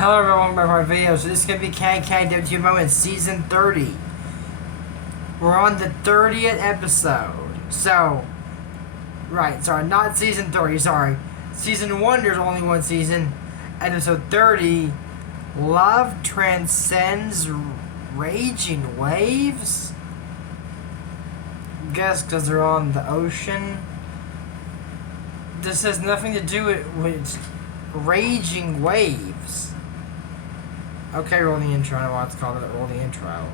Hello everyone, welcome back to my video. So this is going to be WTF Moment Season 30. We're on the 30th episode. So, right, sorry, not Season 30, sorry. Season 1, there's only one season. Episode 30, Love Transcends Raging Waves? Guess because they're on the ocean. This has nothing to do with raging waves. Okay, roll the intro. I don't know why it's called it. Roll the intro.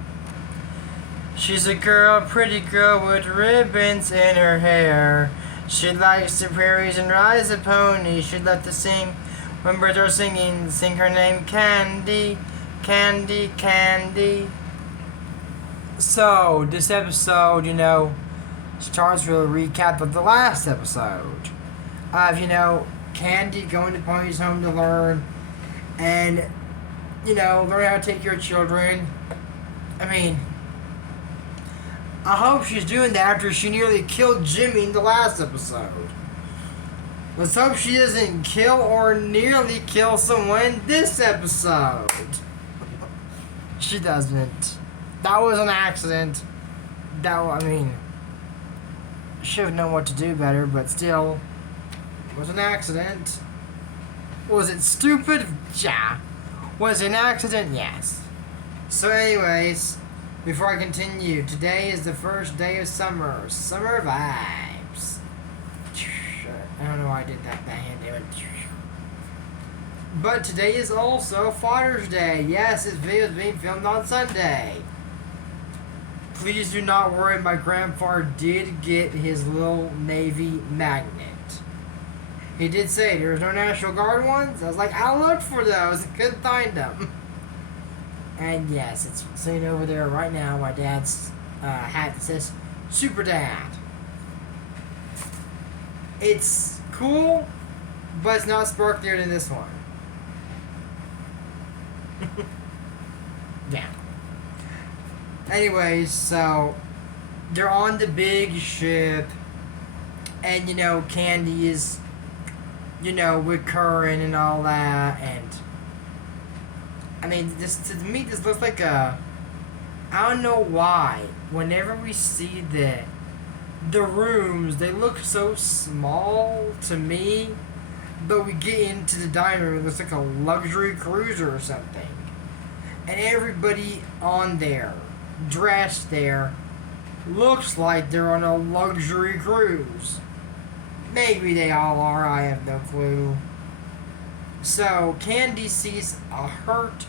She's a girl, pretty girl with ribbons in her hair. She likes the prairies and rides a pony. She loves to sing when birds are singing. Sing her name Candy, Candy, Candy. So, this episode, starts with a recap of the last episode. Of, Candy going to Pony's home to learn and, learn how to take care of children. I hope she's doing that after she nearly killed Jimmy in the last episode. Let's hope she doesn't kill or nearly kill someone this episode. She doesn't. That was an accident. Should have known what to do better, but still. Was an accident. Was it stupid? Yeah. Was it an accident? Yes. So anyways, before I continue, today is the first day of summer. Summer vibes. I don't know why I did that backhand. But today is also Father's Day. Yes, this video is being filmed on Sunday. Please do not worry, my grandfather did get his little Navy magnet. He did say there was no National Guard ones. I was like, I'll look for those. I couldn't find them. And yes, it's sitting over there right now. My dad's hat that says Super Dad. It's cool, but it's not sparklier than this one. Yeah. Anyways, so they're on the big ship, and Candy is with Curran and all that, and to me, this looks like I don't know why, whenever we see the rooms, they look so small to me, but we get into the dining room, it looks like a luxury cruiser or something, and everybody on there, dressed there, looks like they're on a luxury cruise. Maybe they all are, I have no clue. So, Candy sees a hurt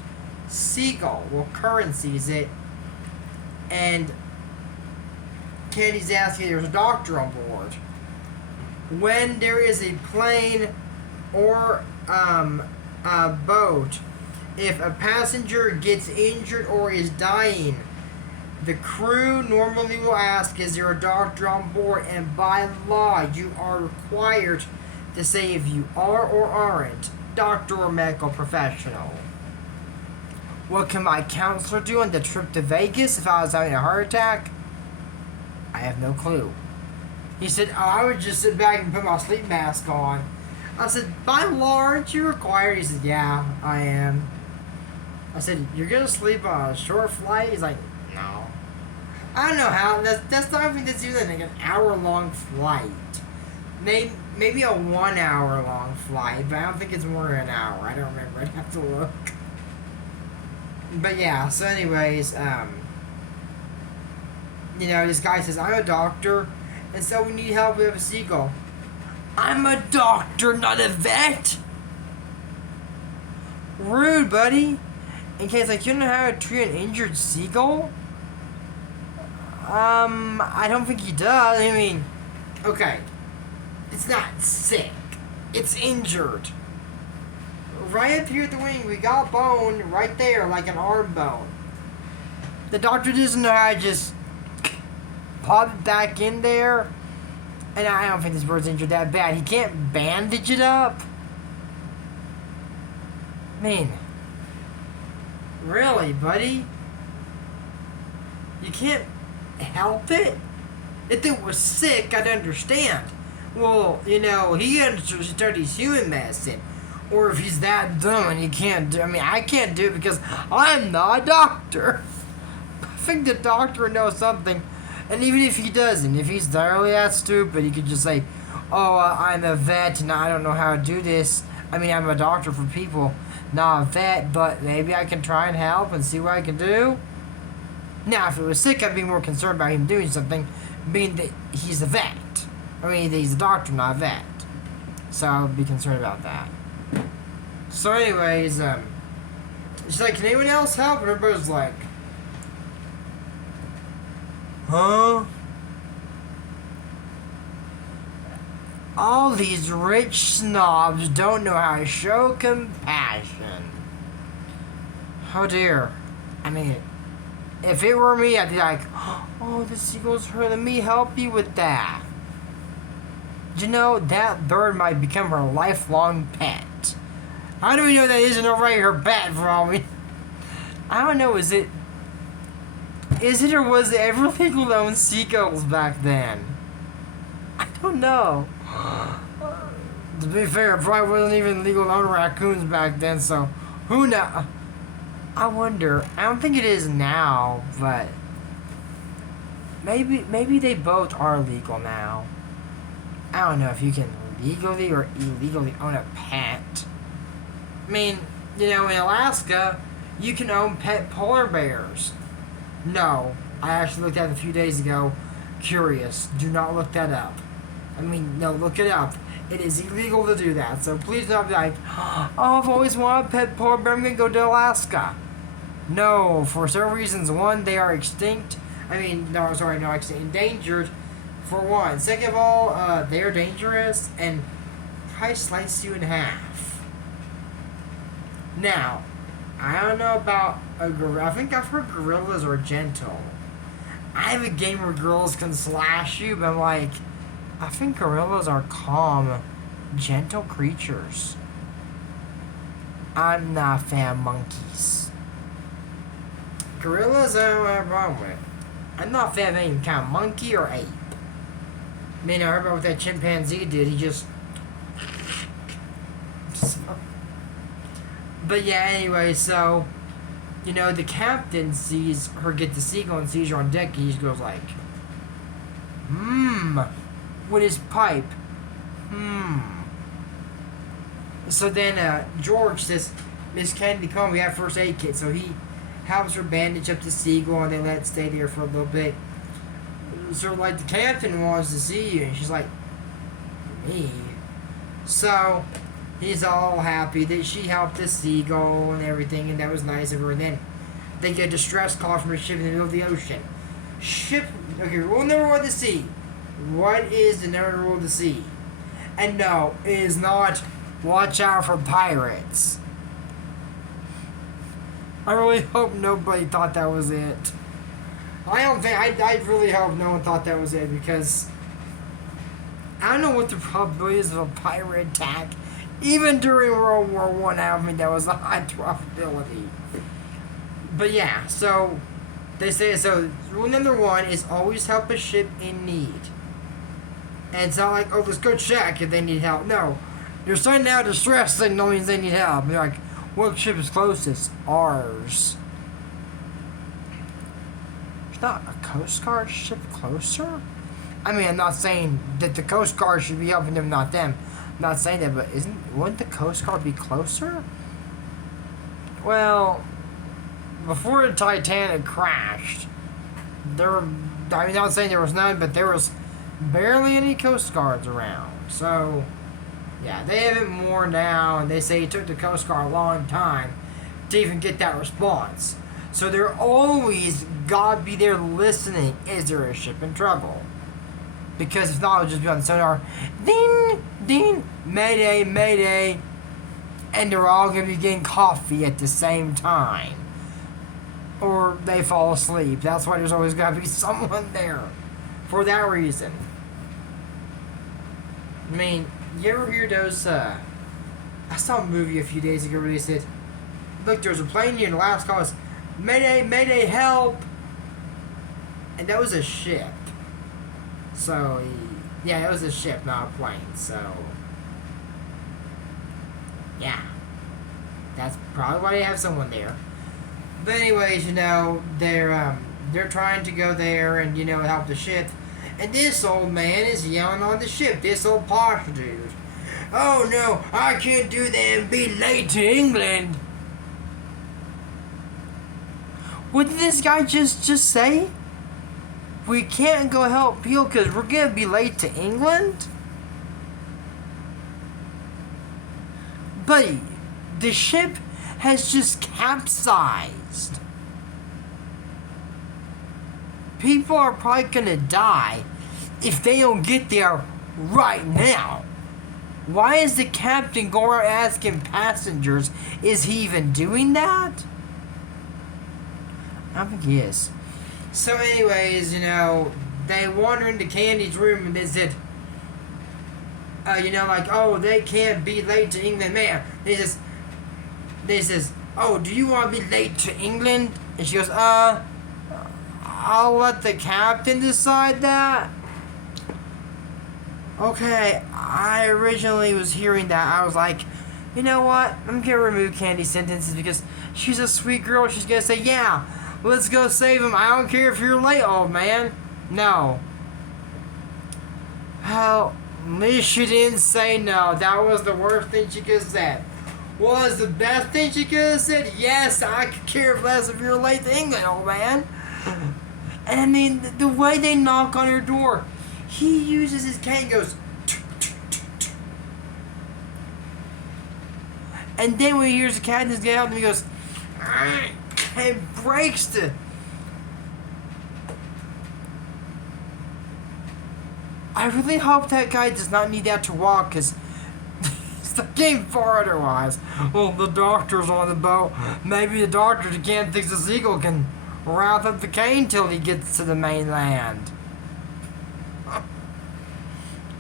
seagull. Well, Curran sees it. And Candy's asking if there's a doctor on board. When there is a plane or a boat, if a passenger gets injured or is dying, the crew normally will ask, is there a doctor on board? And by law, you are required to say if you are or aren't doctor or medical professional. What can my counselor do on the trip to Vegas if I was having a heart attack? I have no clue. He said, I would just sit back and put my sleep mask on. I said, by law, aren't you required? He said, yeah, I am. I said, you're going to sleep on a short flight? He's like, no. I don't know how. That's not even that's even like an hour-long flight. Maybe a 1 hour long flight, but I don't think it's more than an hour. I don't remember. I'd have to look. But yeah, so anyways, this guy says, I'm a doctor, and so we need help with a seagull. I'm a doctor, not a vet! Rude, buddy. In case, you don't know how to treat an injured seagull? I don't think he does. Okay. It's not sick. It's injured. Right up here at the wing, we got bone right there, like an arm bone. The doctor doesn't know how to just pop it back in there. And I don't think this bird's injured that bad. He can't bandage it up. Really, buddy? You can't help it? If it was sick, I'd understand. Well, he studies human medicine. Or if he's that dumb and he can't do, I mean, I can't do it because I'm not a doctor. I think the doctor knows something. And even if he doesn't, if he's thoroughly that stupid, he could just say, oh, I'm a vet and I don't know how to do this. I mean, I'm a doctor for people, not a vet, but maybe I can try and help and see what I can do. Now, if it was sick, I'd be more concerned about him doing something, being that he's a vet. I mean, he's a doctor, not a vet. So I would be concerned about that. So anyways, she's like, can anyone else help? And everybody's like, huh? All these rich snobs don't know how to show compassion. Oh dear. I mean, if it were me, I'd be like, oh, the seagull's hurt. Let me help you with that. You know, that bird might become her lifelong pet. How do we know that isn't already her pet for all we... I don't know, is it or was it ever legal to own seagulls back then? I don't know. To be fair, it probably wasn't even legal to own raccoons back then, so who knows? I wonder. I don't think it is now, but maybe they both are legal now. I don't know if you can legally or illegally own a pet. I mean, you know, in Alaska, you can own pet polar bears. No, I actually looked at it a few days ago. Curious. Do not look that up. I mean, no, look it up. It is illegal to do that. So please don't be like, oh, I've always wanted a pet polar bear. I'm going to go to Alaska. No, for several reasons. One, they are extinct. I mean, no, sorry, no, extinct. Endangered, for one. Second of all, they are dangerous and probably slice you in half. Now, I don't know about a gorilla. I think I've heard gorillas are gentle. I have a game where gorillas can slash you, but like, I think gorillas are calm, gentle creatures. I'm not a fan of monkeys. Gorillas, I don't have a problem with. I'm not a fan of any kind of monkey or ape. I mean, I heard about what that chimpanzee did. He just... But yeah, anyway, so, you know, the captain sees her get the seagull and sees her on deck, and he just goes like, with his pipe. So then George says, Miss Kennedy, come on, we have first aid kit. So he helps her bandage up the seagull, and they let it stay there for a little bit. So, like, the captain wants to see you, and she's like, me? So he's all happy that she helped the seagull and everything, and that was nice of her. And then they get a distress call from a ship in the middle of the ocean. Okay, rule number one to sea. What is the number rule to sea? And no, it is not watch out for pirates. I really hope nobody thought that was it. I really hope no one thought that was it, because I don't know what the probability is of a pirate attack. Even during World War I don't think that was a high probability. But yeah, so they say, so rule number one is always help a ship in need. And it's not like, oh, let's go check if they need help. No, you're sending out a distress signal means they need help. They're like, what ship is closest? Ours. There's not a Coast Guard ship closer? I mean, I'm not saying that the Coast Guard should be helping them, not them. I'm not saying that, but wouldn't the Coast Guard be closer? Well, before the Titanic crashed, I'm not saying there was none, but there was barely any Coast Guards around. So, yeah, they have it more now, and they say it took the Coast Guard a long time to even get that response. So they're always gotta be there listening. Is there a ship in trouble? Because if not, it'll just be on sonar. Ding, ding, mayday, mayday. And they're all gonna be getting coffee at the same time. Or they fall asleep. That's why there's always gotta be someone there. For that reason. I mean, you ever hear those, I saw a movie a few days ago where they said, look, there's a plane here, and the last call is, mayday, mayday, help! And that was a ship. So, yeah, it was a ship, not a plane, so. Yeah. That's probably why they have someone there. But anyways, they're trying to go there and, help the ship. And this old man is yelling on the ship, this old posh dude. Oh no, I can't do that and be late to England. What did this guy just say? We can't go help people because we're going to be late to England? Buddy, the ship has just capsized. People are probably gonna die if they don't get there right now. Why is the captain going around asking passengers, is he even doing that? I think he is. So anyways, they wander into Candy's room and they said, oh, they can't be late to England, man. They says, oh, do you want to be late to England? And she goes, I'll let the captain decide that. Okay, I originally was hearing that. I was like, you know what? I'm going to remove Candy's sentences because she's a sweet girl. She's going to say, yeah, let's go save him. I don't care if you're late, old man. No. Well, at least she didn't say no. That was the worst thing she could have said. What was the best thing she could have said? Yes, I could care less if you're late to England, old man. And I mean, the way they knock on her door, he uses his cane and goes, and then when he hears the captain's get out, and he goes, and breaks the. I really hope that guy does not need that to walk, because he's the game far otherwise. Well, the doctor's on the boat. Maybe the doctor who can't fix the seagull can wrap up the cane till he gets to the mainland.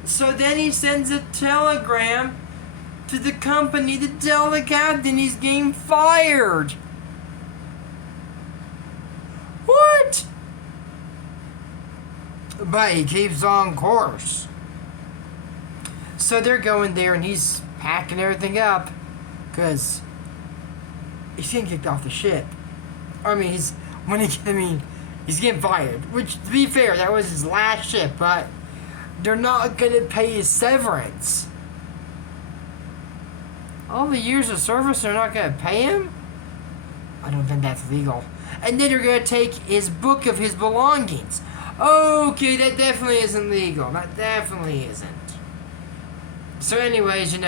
So then he sends a telegram to the company to tell the captain he's getting fired. What? But he keeps on course. So they're going there and he's packing everything up because he's getting kicked off the ship. He's getting fired. Which, to be fair, that was his last ship, but they're not going to pay his severance. All the years of service, they're not going to pay him? I don't think that's legal. And then they're going to take his book of his belongings. Okay, that definitely isn't legal. That definitely isn't. So anyways, she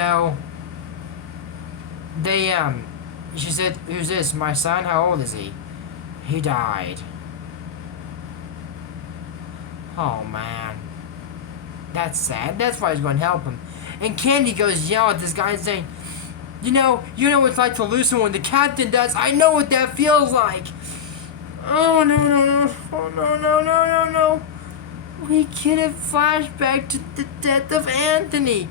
said, who's this? My son? How old is he? He died. Oh, man. That's sad. That's why he's going to help him. And Candy goes yell at this guy and saying, you know what it's like to lose someone. The captain does. I know what that feels like. Oh, no. Oh, no. We get a flashback to the death of Anthony.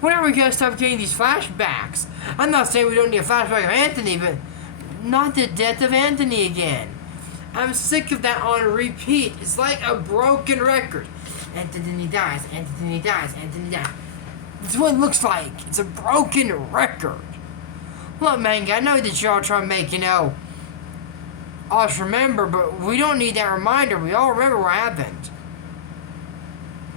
When are we going to stop getting these flashbacks? I'm not saying we don't need a flashback of Anthony, but not the death of Anthony again. I'm sick of that on repeat. It's like a broken record. Anthony dies. That's what it looks like. It's a broken record. Look, man, I know that y'all trying to make, us remember, but we don't need that reminder. We all remember what happened.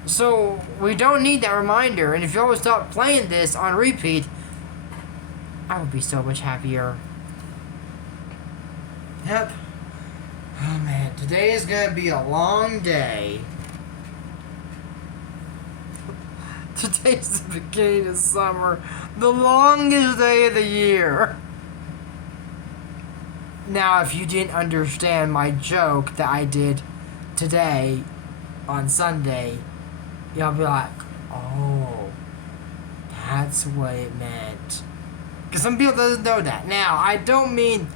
So, we don't need that reminder. And if y'all would stop playing this on repeat, I would be so much happier. Yep. Oh, man. Today is going to be a long day. Today's the beginning of summer. The longest day of the year. Now, if you didn't understand my joke that I did today on Sunday, you'll be like, oh, that's what it meant. Because some people doesn't know that. Now, I don't mean,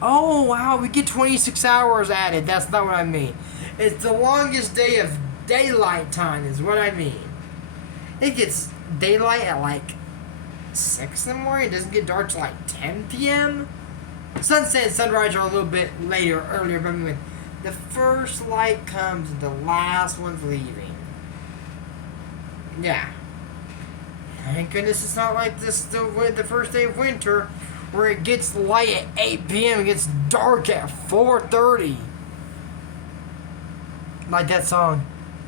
oh, wow, we get 26 hours added. That's not what I mean. It's the longest day of daylight time is what I mean. It gets daylight at 6 in the morning. It doesn't get dark till 10 p.m. Sunset and sunrise are a little bit earlier, but when the first light comes and the last one's leaving. Yeah. Thank goodness it's not like this the first day of winter, where it gets light at 8 p.m. and gets dark at 4:30. Like that song,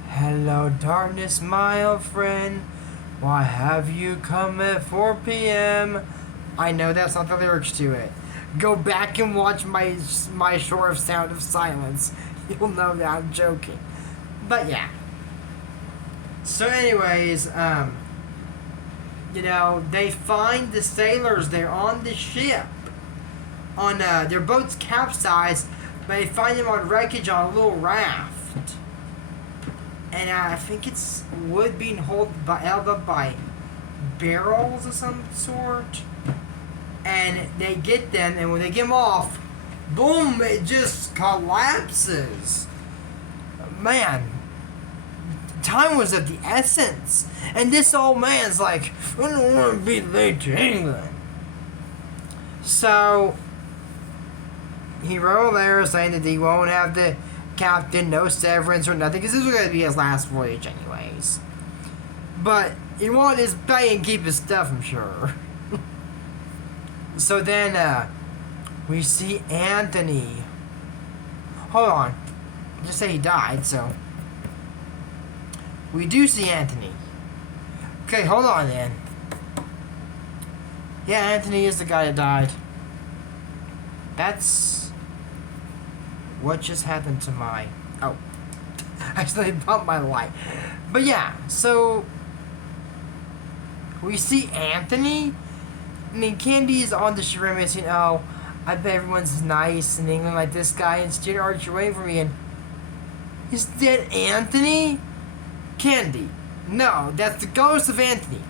"Hello darkness, my old friend, why have you come at 4 p.m.?" I know that's not the lyrics to it. Go back and watch my short Sound of Silence. You'll know that I'm joking. But yeah. So anyways, they find the sailors. They're on the ship. On their boat's capsized, but they find them on wreckage on a little raft. And I think it's wood being held up by barrels of some sort. And they get them, and when they get them off, boom, it just collapses. Man, time was of the essence. And this old man's like, I don't want to be late to England. So, he wrote a letter saying that he won't have the captain, no severance or nothing, because this was going to be his last voyage anyways. But he wanted his pay and keep his stuff, I'm sure. So then, we see Anthony. Hold on. Just say he died, so. We do see Anthony. Okay, hold on then. Yeah, Anthony is the guy that died. That's what just happened to my... Oh. I accidentally bumped my light. But yeah, so... We see Anthony. I mean, Candy is on the ship reminiscing, oh, I bet everyone's nice in England like this guy, and Stuart Archer waiting for me, and... Is that Anthony? Candy. No, that's the ghost of Anthony.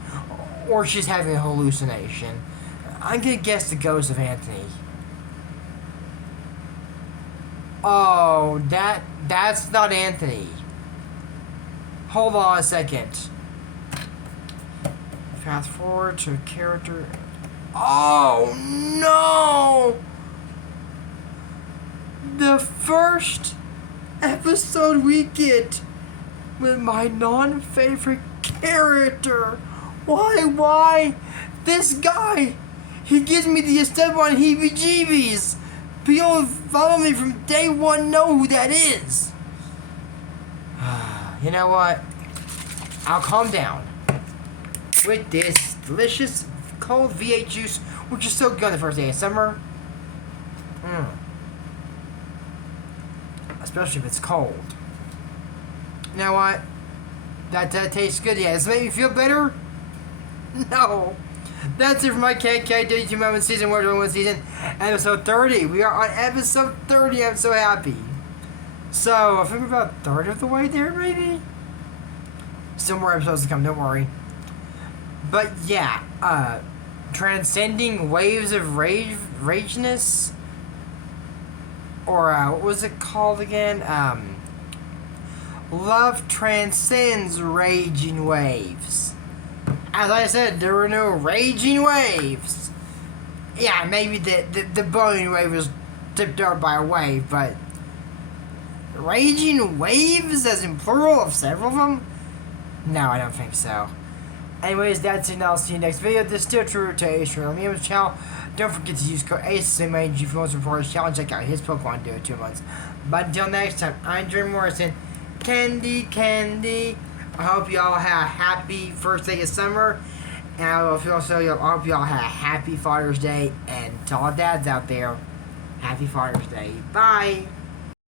Or she's having a hallucination. I'm gonna guess the ghost of Anthony. Oh, that's not Anthony. Hold on a second. Fast forward to character. Oh no! The first episode we get with my non-favorite character. Why? This guy, he gives me the step-on heebie-jeebies. People who follow me from day one know who that is. You know what? I'll calm down with this delicious cold V8 juice, which is so good on the first day of summer. Especially if it's cold. You know what? That tastes good. Yeah, does it make me feel better? No. That's it for my KK 32 Moment Season 1 Season, episode 30. We are on episode 30. I'm so happy. So, I think we're about a third of the way there, maybe? Still more episodes to come, don't worry. But yeah, Transcending Waves of Rageness? Or, what was it called again? Love transcends raging waves. As I said, there were no raging waves. Yeah, maybe the boiling wave was tipped over by a wave, but raging waves, as in plural of several of them? No, I don't think so. Anyways, that's it, and I'll see you next video. This is still true rotation. My name is Chow. Don't forget to use code ACEMAG if you want to support his channel. Check out his Pokemon Duo 2 months. But until next time, I'm Drew Morrison. Candy. I hope y'all had a happy first day of summer. And I hope y'all had a happy Father's Day. And to all dads out there, happy Father's Day. Bye.